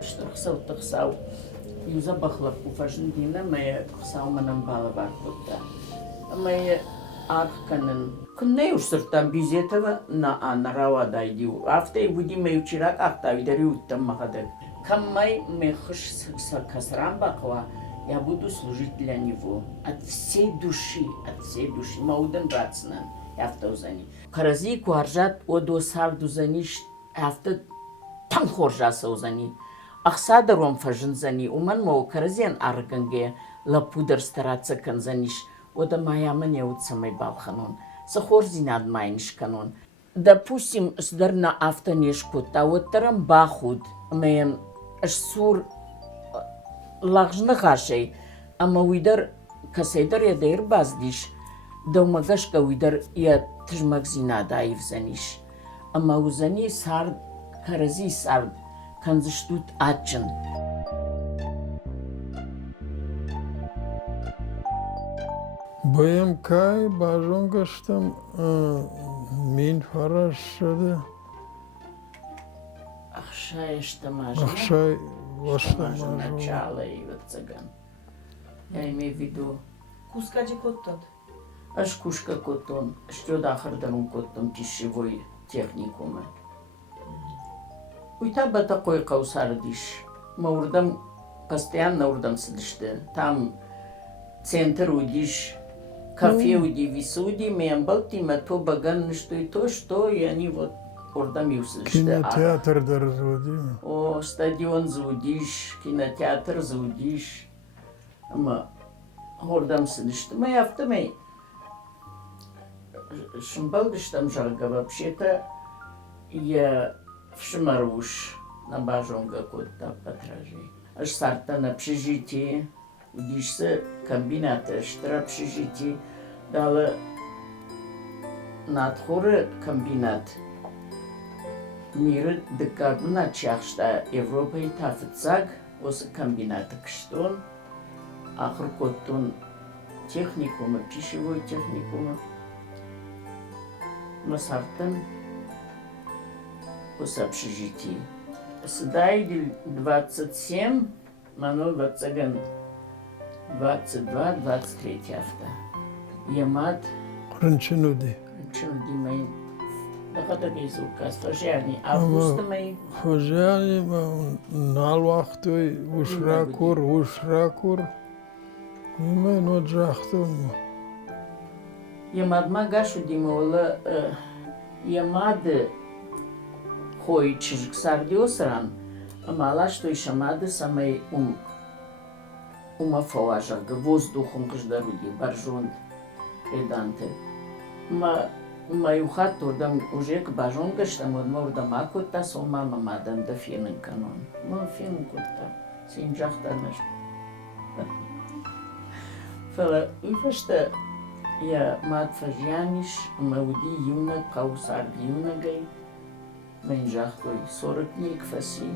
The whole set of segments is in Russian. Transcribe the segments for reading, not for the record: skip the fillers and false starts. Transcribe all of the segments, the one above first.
Тахсау. Юза бахлап уфашын дина мая хсау манам бала бар кутта. Мая арканын. Кунне ушсыртан бизетова на рава дайдиу. Афте буди май учирак ахта видари уттам махадек. Каммай мехш касрам бахва. Я буду служить для него от всей души, Маудан братсынан, яфтаузани. Карази куаржат одо сардузаниш, яфта там хоржаса узани. Ахсада ром фажинзани, уман мау каразиан арганге, лапудер стараться канзаниш, ода маямане утсамай балханон. Сахорзинад майниш канон. Допустим, сдарна автонешкут, а вот тарам бахуд, мэм ашсур лажны гашей, ама уйдар касайдар я дайр баздиш, да умагашка уйдар я тыжмак зинада айвзаниш. Ама узани сард, карази сард, канзыштут ачын. БМК бажонгаштам мин фарашады. Ахшай штамажна. Ахшай Штамажна начало и вот цыган. Я имею в виду. Кускаджи коттот. Аш кушка коттон, что дахардарун коттон пищевой техникумы. Уйтаба такой каусардиш. Маурдам постоянно урдам сидишти. Там центр удиш, кафе уди, висуди, мембалти, то баган, что и то, что, и они вот урдам юсидишти. Кинотеатр дарзуди. О, стадион зудиш, кинотеатр зудиш. Ама урдам сидишти. Мы автомей. Шимбалдиш там жарга. Вообще-то я в Шимаруш на Бажонга котта потражи. Аж сарта на общежитии, удишься комбината, штра общежитии, дала надхоры комбинат. Мир декак в начах, что Европа и тафицаг, ос комбината кштон, ахр коттон техникума, пищевой техникума. Масартан ос общежитии. Сдайди 27, мано вацаган 22-23 авто. Ямат. Крынчынуди. Крынчынуди май. Да хата гейзу кас. Фажиани. Августа май. Фажиани налвахтой ушракур. Имай ноджахтун. Ямад магашу димола. Ямад хой чижик сардиосран. Мала что еще мады самой умафауажага, воздухом гждаруди, баржон реданте. Маю хату дам уже к бажонга, что модмор да макота, со мама мадан да финен канон. Ма финен кота, синджахта наш. Фала, уфашта я мад фажяниш, мауди юна, каусарди юнагай. Менжахтой 40 дней к фаси,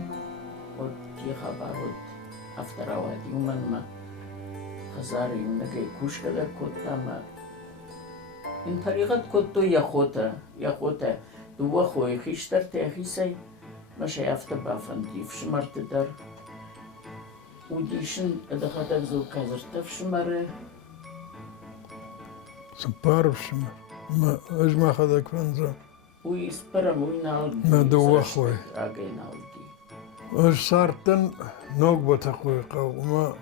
от тихого, от авторова дюманма, хазары юнагай кушкада коттама. Интаригат котто яхота, дуа хой хиштар техисай, маша автобафан дившмартедар. Удишин дахатак зул казартав шмаре. Сапарвшим, ажмахада кванза. Уй спарам уй налди. На дуа хой. Агай налди. Аж сартан ногбата хой қаума.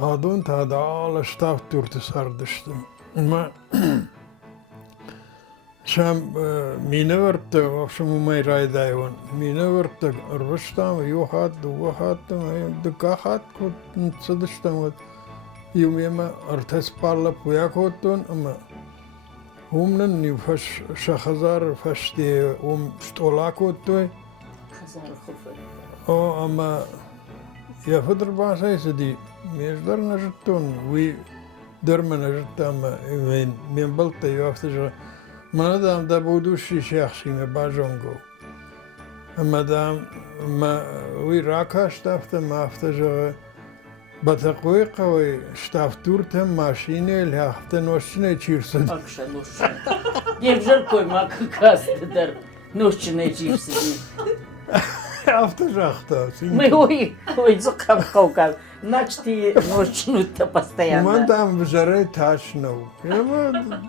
Адун тада ала штаф турты сардыштым. Ма шам мине варта, в общем, умай райдайван. Мине варта рвштам, юхат, дуахаттам, дукахат кот цадыштам. Юмема артас парла пуякоттун, ама умнан ни фаш шахазар фаште столакоттой. Хазар хофер. О, ама я фадр басай сади междар нажтон, ви дермана жтама, мен балта юафтажа. Манадам да будущий шахши ме бажонго. Амадам ма ви рака штафта мафтажа. Батакой кавай штафтуртем машине ляхта ношчине чирсад. Акша ношчине. Девжар кой мака кастедар ношчине чирсад. автожахта. Мы ой, зукам каукал. Начти ночнута постоянно. Мы там в жаре ташнул. Это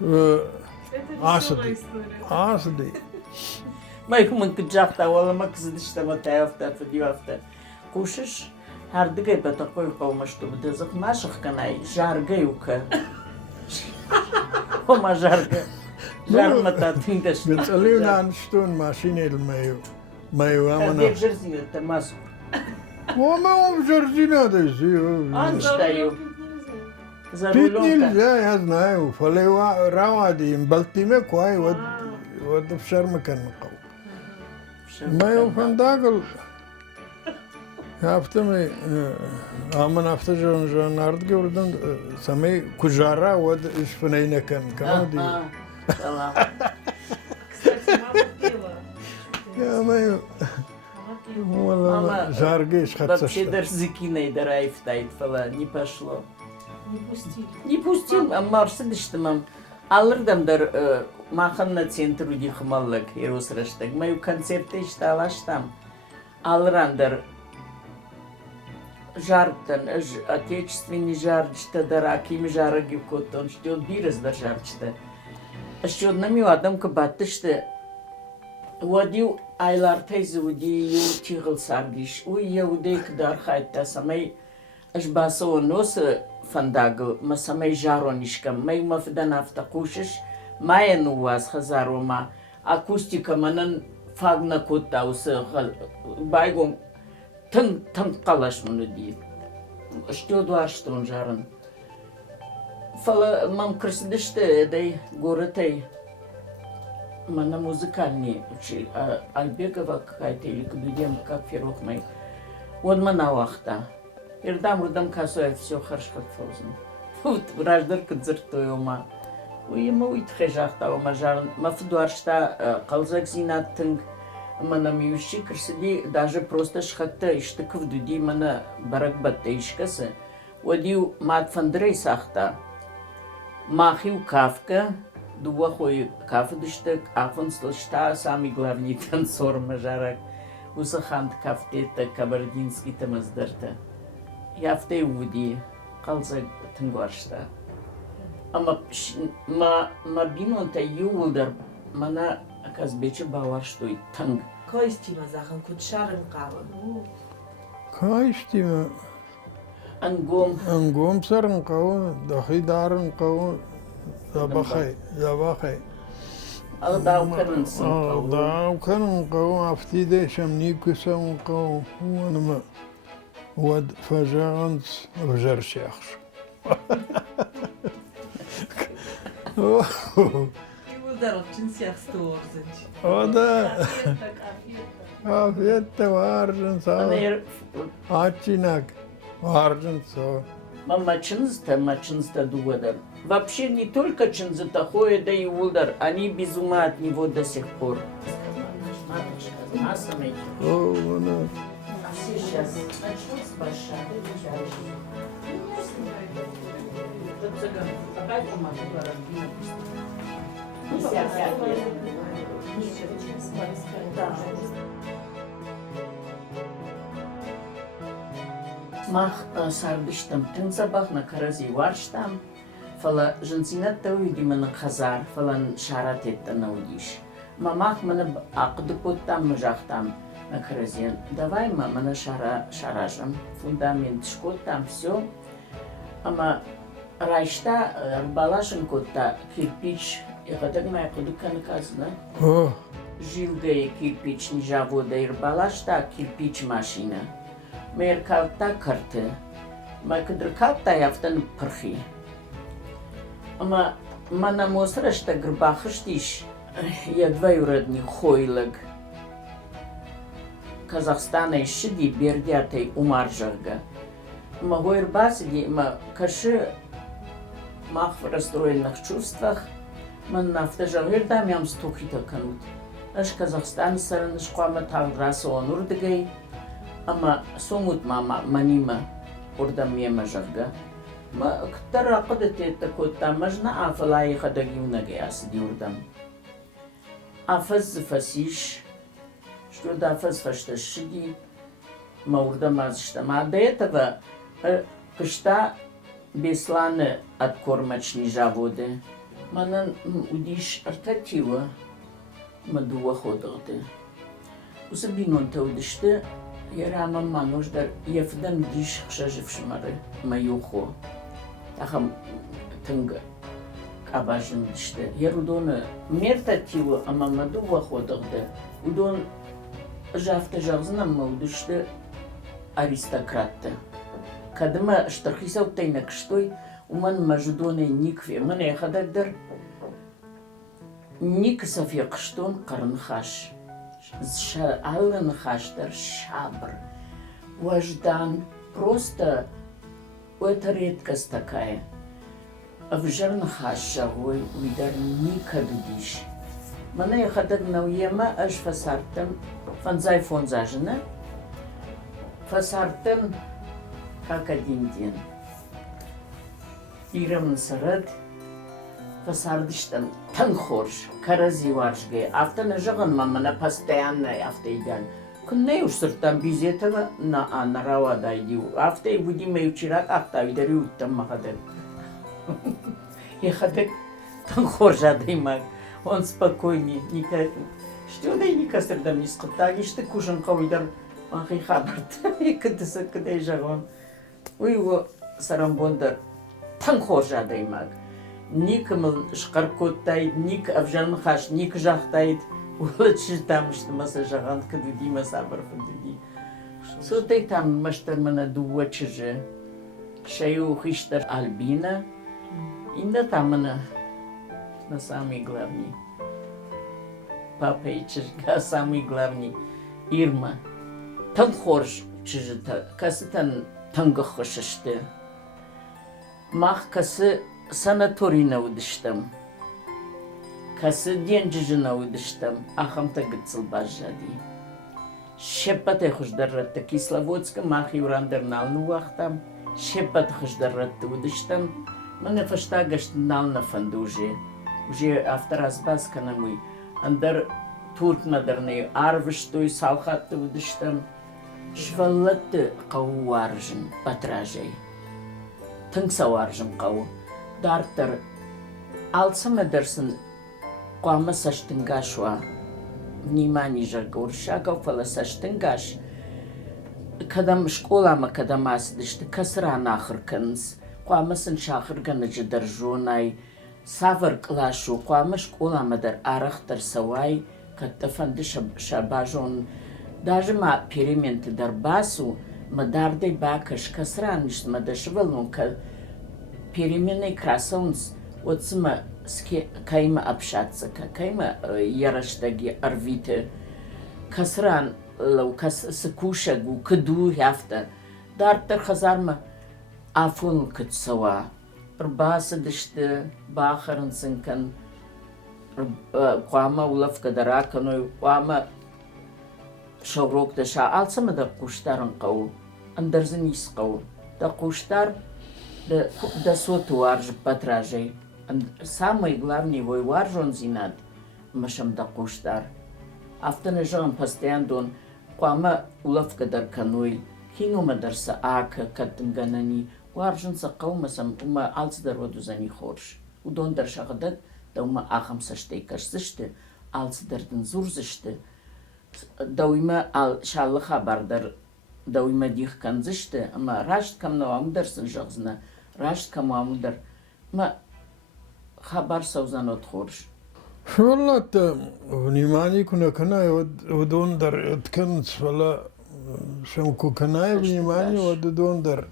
веселая история. Асди. Мы кджахта, вала максдишта матаевта, фадиевта. Кушаш, хардгай по такой каума, чтобы ты захмашах канай, жаргаюка. Ома жарга. Жармата тиндаш. بتسألينا شلون ماشيين المايو Как أمنا жерзина, это маску. وما هم جرزين هذا يصير Анштаю. За بيت рулем. نيل يا знаю فلي راودي مبلتيمة كواي ود في شرم كان مقو مايو فنداقل هافتمي آمن هافتا جان نارد جوردن سمي كجارة ود إيش فنينا كان كمان دي Кстати, мама пела. يا مايو Мама пела. والله Мама, جارجيش خد Вообще سشتا даже закиной дарай фала, не пошло. Не пустили. Не пустил, а марсыдышты мам. Алырдамдар маханна центру дихмаллык, еросраштаг. Мою концерты шталаштам. Алырандар жартан, отечественный жарчта, дараким жараги коттон, что бирыздар жарчта. Что нами адам кабаттышты. Вадил айлар тайзы удею тигл саргиш. Уй яудейк дар хайтта самай аш басо носы фандагл, ма самай жаронишкам. Май мафдан автакушиш, мая ну вас хазарома. Акустика манан фагна котта усы байгом тын қалаш мұны дейді. Что дуаштон жарын. Фала мам красдышты эдай городай. Мана музыкальный учил. Альбекова какая-то или Кабидем, как Ферух мой. Вот мана вахта. Ирдам касует все хорошо как фозен. Вот враждар концертую ма. Уйма уйтхежахта ома жарын. Мафдуаршта қалзак зинаттың. Мана миуши красиди даже просто шхатта иштыков дуди мана баракбатта ишкасы. Водил мат фандрей сахта. Махил кавка. Дуахой кафедыштык, афонслышта самый главный танцор мажарак. Усахант кафтета кабардинский тамаздырта. Яфте уди, қалза тынгваршта. Ама бинонта юлдар, мана казбече баварштой танг. Костима захын кутшарын қавы. كايشتي Ангом, انقوم سرن قو دخي دارن قو زبخي агдау карынсын. دا كان قو افتي دي شمني كسم قو وانا ما ود فجانت وجر شيخ Юлдар очень сияхсты орзынч. هذا Конфета. عافيت وارجن سوا Манер, عاتشينك وارجن سوا мачынзта дугадар. Вообще не только чынзыта хоя, да и улдар, они без ума от него до сих пор. او انا Все сейчас начнут с большая. Тут цыган, какая ума была разбина. Мах сардыштам, тын сабах на карази варштам, фала жынсинат та уйдима на хазар, фалан шарат етта на удиш. Мамах мана ақды поттам мажахтам на каразин. Давай мана шаражам, фундамент шкоттам, все. Ама райшта балашын котта кирпич, ехатагмай кудукан казна. اوه Жилгая кирпичный завода ирбалашта кирпич машина. Меркалта карты. Макадркалта яфтан пархи. Ама мана мосрашта грбахыштиш. Я двоюродный хойлаг. Казахстана ишиди бердятой умаржарга. Ма ирбасиди, ма каши мах в расстроенных чувствах. Ман нафтажавирдам ям стухита канут. Аш Казахстан саран шквама талраса онурдыгай. Ама соңут мама манима урдам мема жарга. Ма ктара қадате такотта мажна афалай хадагиунага ясиди урдам. Афаз фасиш что да фасфашта шиди маурда мазышта. А до этого кышта бесланы от кормочни заводы. Манан удиш артатива мадуа хододы. Усабинон таудышты ярама манождар ефдан диш хшажившмары маюхо. Ахам тынга кабажын дышты. Ярудоны мертатива амамадуа хододы. Удон жафта жавзынан маудышты аристократты. Кадыма штархисау тайнак штой уман мажудоны никве. Мане хадагдыр ник софия кштон карнхаш. Аллан хаштар шабр. Важдан просто это редкость такая. В жернхаш шагой уйдар никогдиш. Мане хадагнау ема аж фасартен фанзай фонзажина. Фасартен как один день. Ирам сарад фасардыштан танхорш каразиваршге автона жаган мамана постоянно автоидан. Кунне ушсыртан бизетова на анарава дайдиу. Авто будиме учирак автоидари уттам махаден. Я хадек танхоржа даймак. Он спокойнее, что да и не кастрдам не скотали, что кушан кавидар махи хабарт. И когда я жагон, у его сарамбондар танхоржа даймак. Никамл шкаркоттайд, ник авжанхаш, ник жахтайд, улучши там, что маса жаган кадуди масабар фадуди. Сотай там маштармана дуачже, шаю хиштар Альбина, инда тамана. На самый главный. Папа и чижка самый главный. Ирма. Там хорж чижита. Касытан танга хошашты. Мах касы санаторийна удыштам. Касы денджижина удыштам. Ахамта гыцыл бажади. Шеппатай хождарратта Кисловодска. Мах юрандерналну вахтам. Шеппат хождарратта удыштам. Мане фаштагашт нална фандуже. Уже авторазбаз канамуй. Андар турк мадарны арвыштой салхатты удыштам. Швалатты қау варжын патражай. Тыңса варжын қау. Дартыр алсам эдерсын қуама саштынгашва. Внимание жагор шагав фала саштынгаш. Кадам школама кадам асдышты касран ахырканс. Қуамасын шахырганы жыдаржонай. Савр клашу, қуамыш коламадар арахтар савай, каттафанды шабажон. Даже ма перементы дарбасу, мадардой бакаш касраниш, мадашвалун, перемены красаунс, вот сма кайма общаться, кайма яраштаги арвите. Касран лау сакушагу, каду яфта. Дартар хазарма афун катсава. Рбаса дышты бахарын сынкан, қуама улав кадараканой, қуама шаврок даша, алсама да куштарын қау, андарзын ис қау. Да куштар, да соту варжы патражай. Самый главный вой варжы он зинат, машам да куштар. Автаны жаған постоянно қуама улав кадарканой, хинума дарса ака каттынганани, Варжынса қаумасам, ума алсыдар воду за них хорш. Удондар шағадат, да ума ахам саштай кашсышты, алсыдардың зурзышты. Да уйма шалы хабардар, да уйма дих канзышты, ама рашт камна амударсын жағзына, рашт кама амудар. Ма хабар саузан от хорш. والله внимание كنا كنا ودون در اتكنس ولا شمكو كنا внимание ودون در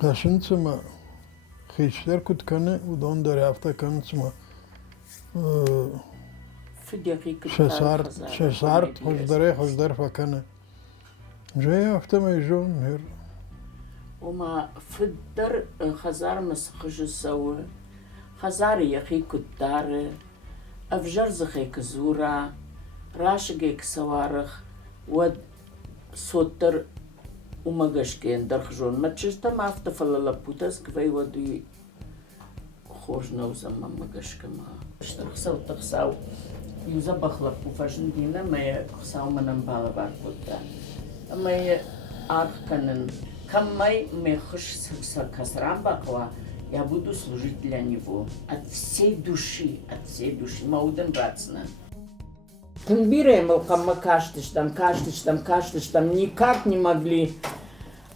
Kaşınsıma hiçler kutkanı udon da hafta kanısıma şesart hoşdar fakanı. Jay hafta mecun her. Oma fıddar hazar masxıjı savu. Hazar yaxi kuttarı. Avjar zıxay kızura. Raşıge ksavarıq. Wad sottar умагашкен дархжон мачишта мафта фалала путас квай воды хожна узама магашкама. Штархсау тахсау Юза бахлап уфашын дина мая ксауманан бала бар кутта. Мая арканын каммай мехыш касрам бакла, я буду служить для него от всей души, Мауден Бацна. Тынбиремел камма каштыштам, никак не могли.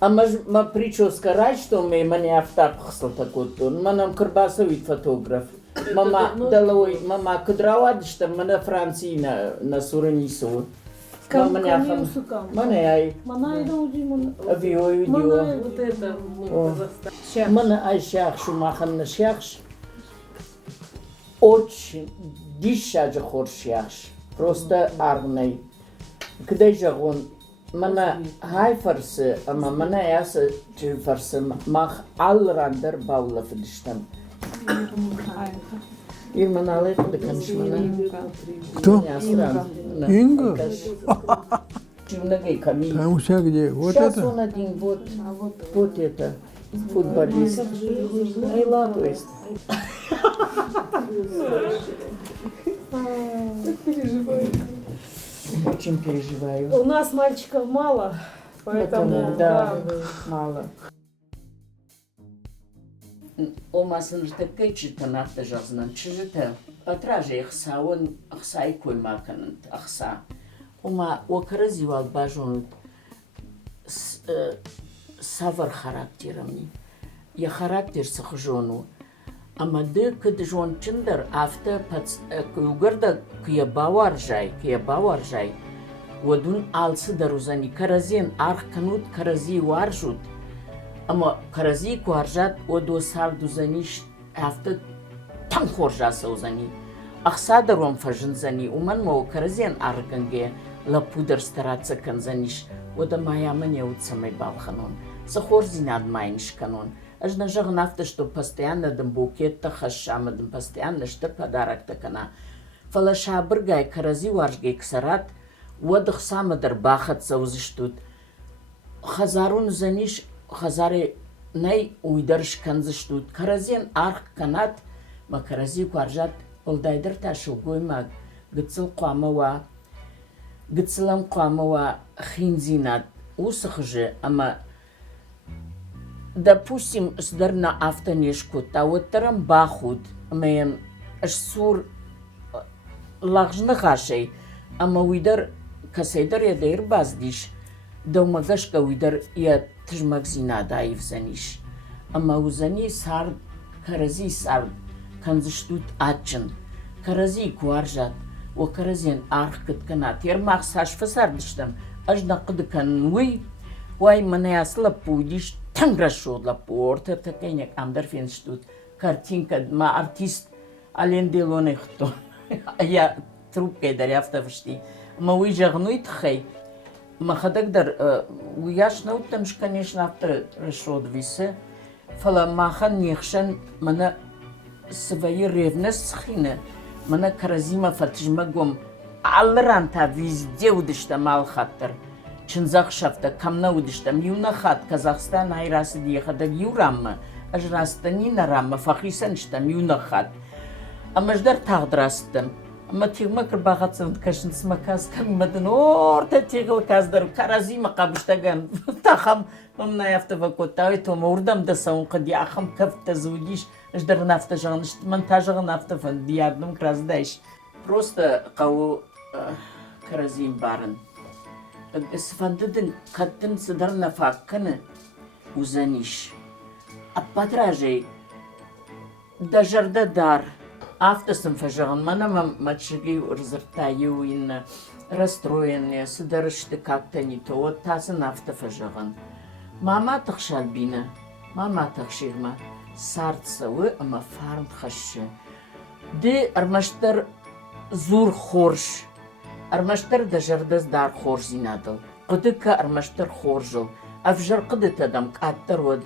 А ма прическа рай, что мне автор пхсал такой тон, манам карбасовит фотограф. Мама далой, мама кадравадышта, мана Франции на Суранису. Мама няхам, мана яй. Мана ида удимон. Авиой Мана удио. вот это О. Казахстан. Мана ай шахшу махан на шахш. Очень дишаджа хор шахш. Просто арный. Когда же он мана хайфарсы, ама мана яса чифарсы мах алрандер баулаф диштам. Ирман алейх да каншмана. Кто? Инга? Чивнагай камиль. Там вся где? Вот Сейчас это? он один, вот это, футболист. Айла, то есть. Очень переживаю. У нас мальчиков мало, поэтому Да, мало. Olmasın tıkkı çıtın aftı жазынан çıжыты. Отражи ихса, он ихса и кой маканын ахса. Ома окразивал бажонут савар характерами. Я характер сахжону. Ама ды кыды жон чындар авто угырда кыя баваржай. Водун алсы дарузани каразен арх канут карази варжут. Ama karazi kuarjat o do sardu zanish hafta tam khorjasa uzani akhsada rom fajin zani uman mo karazien argange la pudar staratsa kan zanish o da maya mane utsamay balkhanon sa khorzinad maynish kanon ajna jagn hafta что постоянно дам букетта хашамадам постоянно что подарок такана фалаша бргай карази варжге ксарат водх самадар бахатса узиштут хазарун заниш Хазаре най уйдарш канзыштут. Каразен арх канат, ма карази куаржат олдайдыр ташу гоймаг. Гыцыл гыцылам куамава хинзинат. Усахжы, ама допустим, сдарна автонешку, та оттарам бахут, мэм сур лагжны хашей, ама уйдар касайдар ядайр баздиш. Домагашка уйдар я тжмагзина даив заниш. Ама узани сард, карази сард, канзыштут ачын. Карази куаржат, о каразен арх кытканат. Ермах саш фасардыштам, ажна кыдыкан уй, уай мане аслап пудиш, танграшод лапу, орта такайняк амдарфенштут. Картинка, ма артист, ален делонехто. Я трубкой даряфта вшти. Ма уй жагнуй тхай. Махадагдар уяшна уттамш, конечно, автор решод висе. Фала махан нехшан мана свои ревность схина. Мана каразима фатжмагом алранта везде удишта малхаттар. Чинзахшафта камна удишта юнахат Казахстан айрасы диехадаг юрамма. Ажрастани нарамма фахисаншта юнахат. Амаждар тағдырастым. Ама тигма кырбағатсың кашын смаказкан мадын орта тигыл каздар каразима қабыштаган тахам мына автова коттауи тома урдам да саун қади ахам кафта зудиш ждар нафта жағыныш монтажығын автофан диядным краздайш просто қау каразим барын сфандыдын қаттын сыдар нафакканы узаниш аппатражей дажарда дар Автосом фажаган, мама мачги разртаю ин расстроенные, сыдарышты как-то не то, вот тазан автофажаган. Мама тахшалбина, мама тахширма, сарцавы, ама фарм хаши. Ды армаштар зур хорш, армаштар дажардаз дар хорш зинадал, кудыка армаштар хоржил, а в жаркыды тадам каттар вод,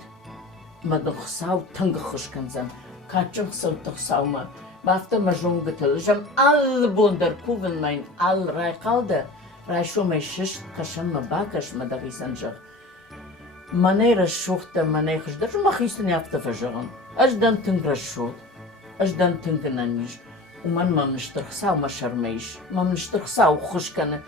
мадахсау тангахышканзан, качыңсау тахсаума. Бафта мажун гытылжам ал бондар кувен майн ал рай қалды. Рай шумай шиш кашанма бакаш мадагисан жаг. Манай расшухта манай хыждар махистан яфта фажаган. Аждан тынг расшут. Аждан тынгынан ниш. ومن ممنشترخسا ومشرميش ممنشترخسا وخشكن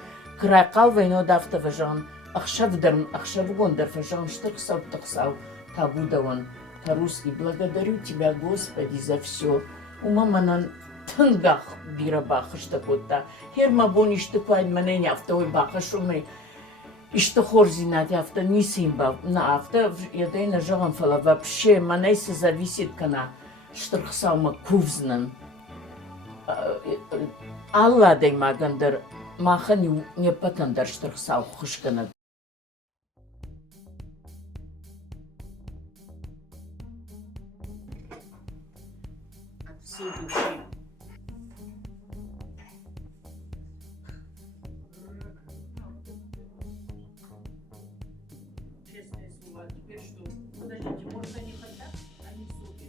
كراي قالوينو دافتا فجان أخشف гондер фажан штрхса втхсау табудаван по-русски благодарю тебя, Господи, за все. Умаманан тангах бирабах штакота. Херма боништы пайн мене няфта ой баха шумей. Ишто хорзинат яфта не симба на авто я на жаган фала вообще мене се зависит кана штрхсау ма кувзнан. Алла дей магандер маха не патандер штрхсау хушкана. Всей души. Честное слово, теперь что? Подождите, может они хотят? Они супер.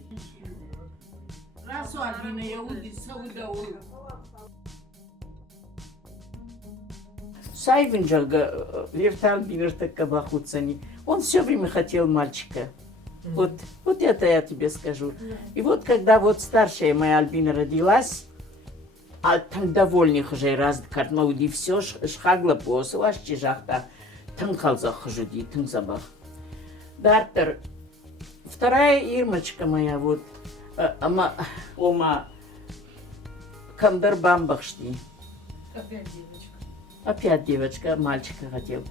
Раз у Альбина я Саудаулу. Сайвинджага вертал бинертака бахуцани. Он все время хотел мальчика. Вот это я тебе скажу. И вот когда вот старшая моя Альбина родилась, а там довольных уже раз картмауди все шхагла по суаш чижахта там халзах жуди там забах. Дартер вторая Ирмочка моя вот ома камдар бамбахшти. Опять девочка, мальчика хотел.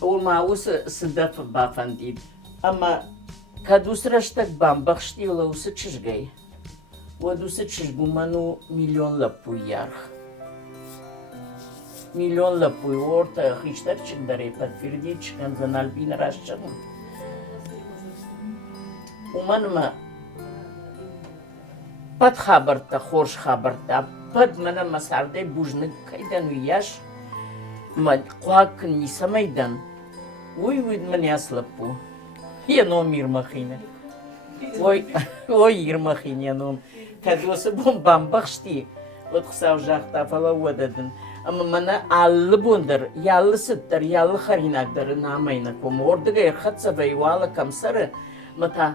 Ома уса сдаф бафандид. Ама кадусраштак бамбахшти ола уса чижгай. Вот уса чижгуману миллион лапу ярх. Миллион лапу орта хиштар чигдаре подтвердит чиган за Альбина расчагун. Уманма под хабарта, хорш хабарта, под мана масардай бужны кайдан уяш. Quack ni samaidan. Ой, меня слапу. Я номер махина. Ой, ирмахин ном. Кадосы бомбахшти. Вот хсав жахта фала водадын. Ама мана аллы бондыр, яллы сыттыр, яллы харинагдыр намайна. Комордыга ирхатса вайвала камсары. Мата,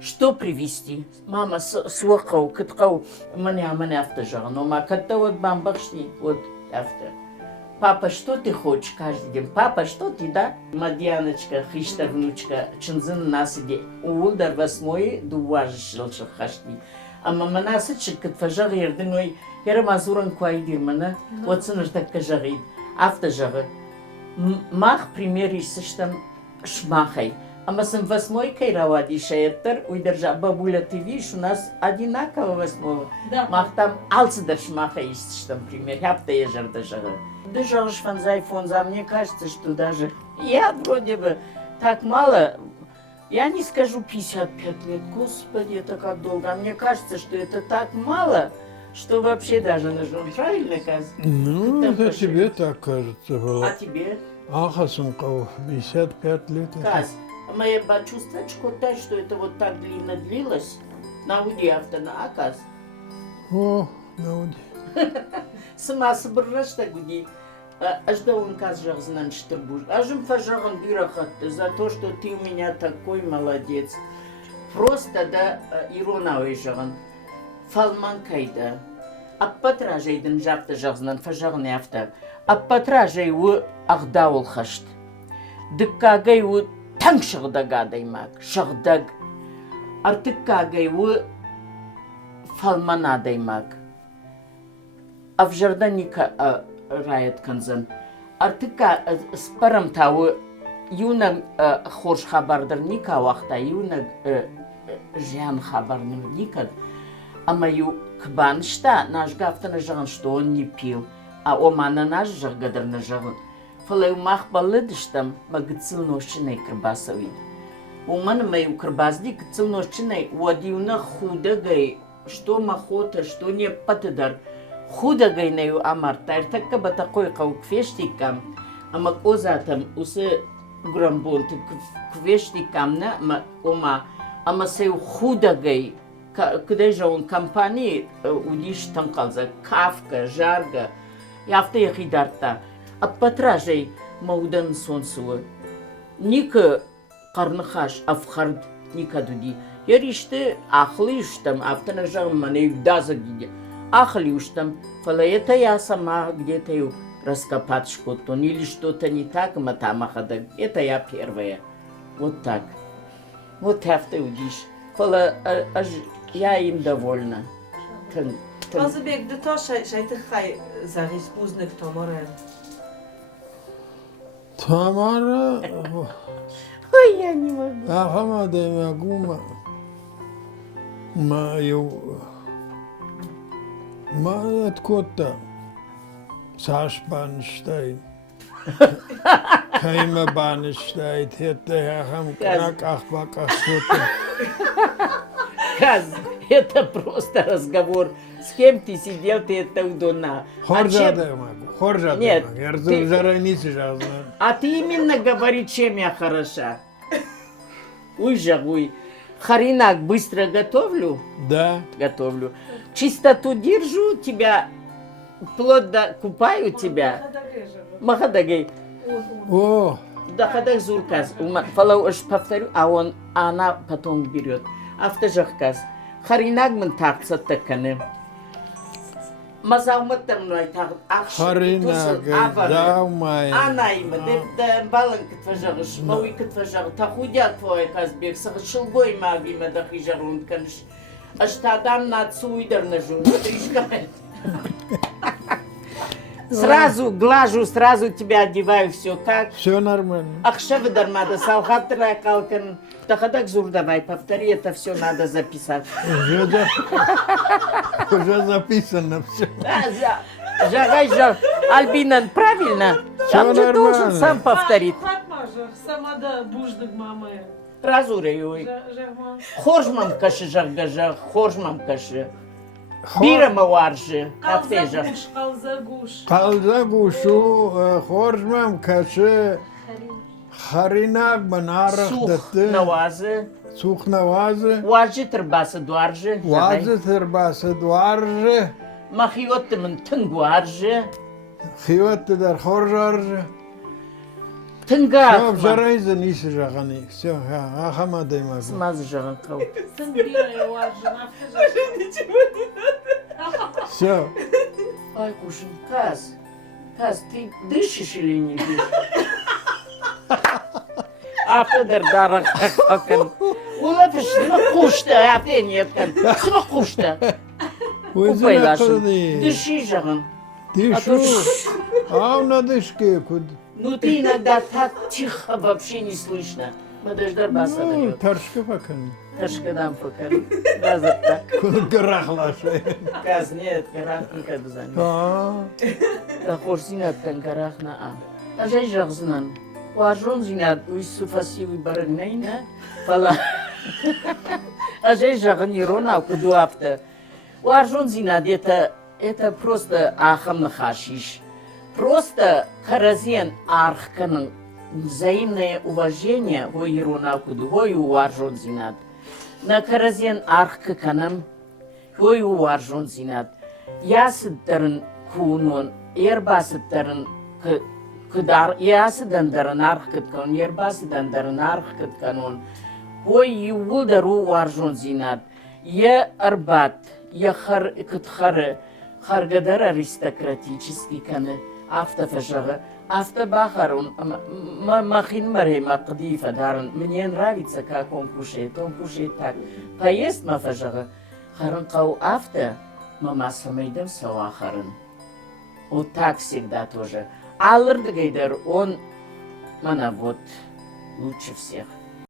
что привезти? Мама суакау, кыткау. Мане автожага. Но ма катта вот бомбахшти. Вот авто. Папа, что ты хочешь каждый день? Папа, что ты, да? Мадьяночка, хишта внучка, чынзын насыде. Улдар восьмой дуважы шылшық хашти. А мама насычы кытфажақ ердің ой, ері мазуран куайдыр мана, отсыныр такка жағид. Авто жағы. Мах пример ишсыштам шмахай. Ама сын восьмой кайравади шаяттар, уйдержа бабуля, ты видишь, у нас одинаково восьмого. Да. Мах там алцыдар шмахай ишсыштам пример, авто ежарда жағы. Даже фон за мне кажется, что даже я вроде бы так мало, я не скажу 55 лет, господи, это как долго, а мне кажется, что это так мало, что вообще даже нужно, правильно, Каз? Ну, это тебе так кажется было. А тебе? Ахасунков, 55 лет. Каз, моя чувствовать что это вот так длинно длилось, на уди авто на Аказ. О, ну, Сымасы бірраш та гуди. Ажда он каз жақ знан штырбуш. Ажым фажағын бирахатты за то, что ты у меня такой молодец. Просто да иронавый жағын. Фалман кайда. Аппатражайдың жапты жақ знан фажағын яфта. Аппатражай у ағдауыл хашт. Дыккагай у таң шығдагадаймак. Шығдаг. Артыккагай у фалманадаймак. Авжарданика райат канзан. Артыка спарам тау юна хорш хабардар ника вахта юна жан хабарным никад. Ама ю кбаншта наш гафтана жаган, что он не пил, а омана наш жагадыр на жаган. Фалай умах балыдыштам магыцыл нощинай кырбасави. Уман маю кырбазди кыцыл нощинай уадиуна худагай, что махота, что не патыдар. Худа гайнаю амартар, такка батакой квештикам, ама озатам усе грамбонт квештикамна ома, ама сеу худа гай, куда же он компании удиш танкалза, кавка, жарга, яфта яхидарта, а патражей маудан сонсуы. Ника карнахаш афхард ника дуди, яриште ахлыштам, автонажам мане даза гиде. ахли уж там, это я сама где-то ее раскопать что-то, или что-то не так, это я первая. Вот так. Вот так ты удишь. Я им довольна. Azıbek de to şeyti hay zagis buznik tomore. Tamara, Ой, я не могу. ахама да магума. Ма откуда? Саш Банштейн. Кайма Банштейн. Это ахам крак ахбака что-то. Каз, это просто разговор. С кем ты сидел, ты это удона. Хоржа да могу. Хоржа да Нет, могу. Я ты- заранее знаю. А ты именно говори, чем я хороша. Уй, жагуй. Харинак быстро готовлю. Да. Готовлю. Чистоту держу тебя. Вплоть до купаю тебя. Махадагей. О, Да хадах зурказ. Повторю, она потом берет. Автожахказ. Харинагмын тақса тақаны. Мазауматтам ной тағып ақшы. Харинак, заумай. Анаймы, балын кітважағыш, мауи кітважағы, тақудя твой казбек, сығы шылгой мағима да хижарун каныш. Аштадам над суйдарны жу, тришкай. Сразу глажу, сразу тебя одеваю, все как. Все нормально. Ахшавы дармада, салхаттыра калкан. Тахадак зур давай, повтори, это все надо записать. Уже записано все. Жагай, Альбина, правильно? Всё А ты должен нормально. сам повторить. Fatma, сама да буждык мамы. Разурей. Жахма. Хоржмам кашы жагажа, хоржмам кашы. Бирама варжы, аптежа. Қалзагуш. Қалзагушу, хоржмам каши, харинак банарах Сух даты, навазы. сух навазы, Варжы тырбасы дуаржы. вазы тырбасы дуаржы, Махиоттымын тынгуаржы. хиотты дар хоржаржы. Все, Тынга. обжарайзы нисы жағаны. Все, ахама даймазы. Смазы жағын қау. Сын бирая важна. Все. Ай, кушин, Каз, ты дышишь или не дышишь? Афтадыр дарах акын. Улапыш, кушта, апте нет, кушта. Купайлашын. Дыши жағын. Дышу. А на дышке куда? Ну ты иногда так тихо, вообще не слышно. Мадаждар баса Ну, дает. таршка покан. Ташкадам покажу. Раза Куда гарахлаша. Каз, нет, карах никогда за А, Хош зинат тан карах на а. Ажай жағзынан. Уажон зинат уйс суфасивый барыгнайна. Фала. Ажай жағын ирона куду афта. Уажон зинат это просто ахамны хашиш. Просто каразен архканың взаимное уважение ой ирона куду ой уажон зинат. На каразен архка канам ой уажон зинат. Ясыттарын кунун, ербасыттарын кыдар, ясыдандарын арх кыткан, ербасыдандарын арх кытканун. Ой юлдару уажон зинат. Я арбат, я кытхары, харгадар аристократический каны. Автофажага, автобахарун, махин марема кдифа дарун. Мне нравится, как он кушает так. Поест мафажага, харынкау авто, мама самайдам савахарын. Вот так всегда тоже. Алырдыгайдар, он, мана вот, лучше всех.